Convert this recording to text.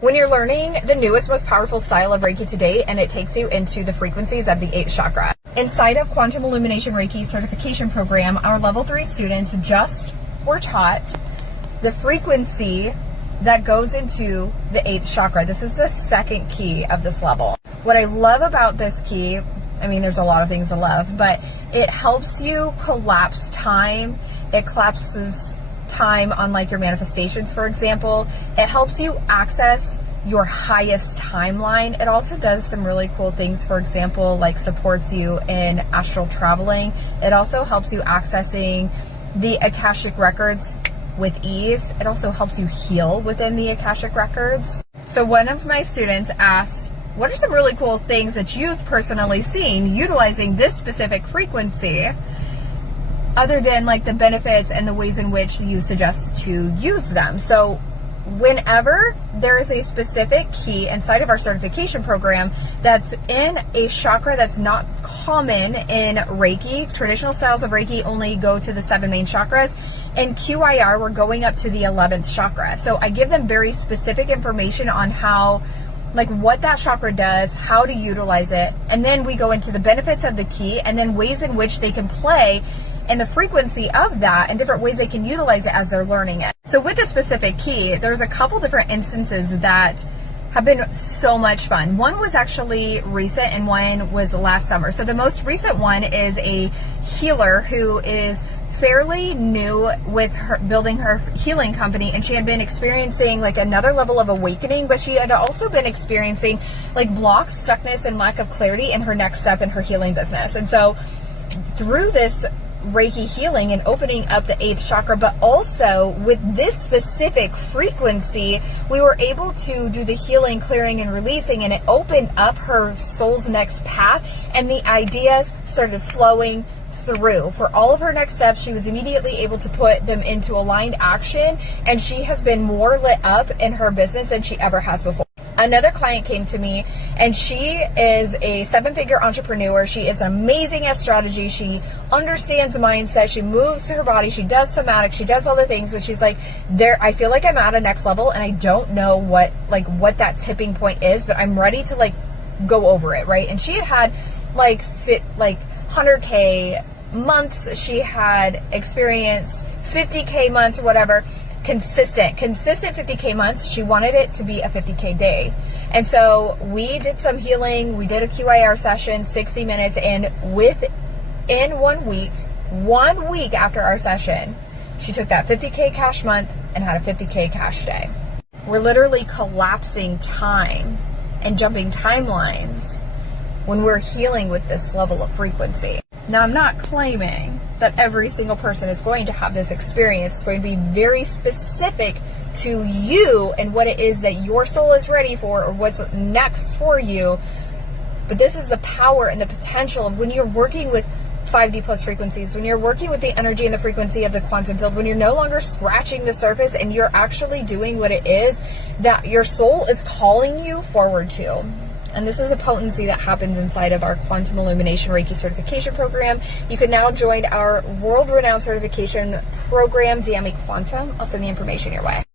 When you're learning the newest, most powerful style of Reiki to date, and it takes you into the frequencies of the 8th chakra. Inside of Quantum Illumination Reiki Certification Program, our level 3 students just were taught the frequency that goes into the 8th chakra. This is the second key of this level. What I love about this key, I mean, there's a lot of things to love, but it helps you collapse time. It collapses time on like your manifestations, for example. It helps you access your highest timeline. It also does some really cool things, for example, like supports you in astral traveling. It also helps you accessing the Akashic records with ease. It also helps you heal within the Akashic records. So one of my students asked, what are some really cool things that you've personally seen utilizing this specific frequency, other than like the benefits and the ways in which you suggest to use them? So whenever there is a specific key inside of our certification program that's in a chakra that's not common in Reiki, traditional styles of Reiki only go to the 7 main chakras. In QIR, we're going up to the 11th chakra. So I give them very specific information on how, like what that chakra does, how to utilize it. And then we go into the benefits of the key and then ways in which they can play and the frequency of that and different ways they can utilize it as they're learning it. So with this specific key, there's a couple different instances that have been so much fun. One was actually recent and one was last summer. So the most recent one is a healer who is fairly new with her building her healing company, and she had been experiencing like another level of awakening, but she had also been experiencing like blocks, stuckness, and lack of clarity in her next step in her healing business. And so through this Reiki healing and opening up the 8th chakra, but also with this specific frequency, we were able to do the healing, clearing, and releasing, and it opened up her soul's next path, and the ideas started flowing through. For all of her next steps, she was immediately able to put them into aligned action, and she has been more lit up in her business than she ever has before. Another client came to me, and she is a 7-figure entrepreneur. She is amazing at strategy. She understands mindset. She moves her body. She does somatic. She does all the things, but she's like, I feel like I'm at a next level, and I don't know what that tipping point is, but I'm ready to like go over it, right? And she had like 100K months. She had experienced 50K months or whatever. Consistent 50K months. She wanted it to be a 50K day. And so we did some healing. We did a QIR session, 60 minutes, and within 1 week after our session, she took that 50K cash month and had a 50K cash day. We're literally collapsing time and jumping timelines when we're healing with this level of frequency. Now, I'm not claiming that every single person is going to have this experience. It's going to be very specific to you and what it is that your soul is ready for or what's next for you. But this is the power and the potential of when you're working with 5D plus frequencies, when you're working with the energy and the frequency of the quantum field, when you're no longer scratching the surface and you're actually doing what it is that your soul is calling you forward to. And this is a potency that happens inside of our Quantum Illumination Reiki Certification Program. You can now join our world-renowned certification program, DM me Quantum. I'll send the information your way.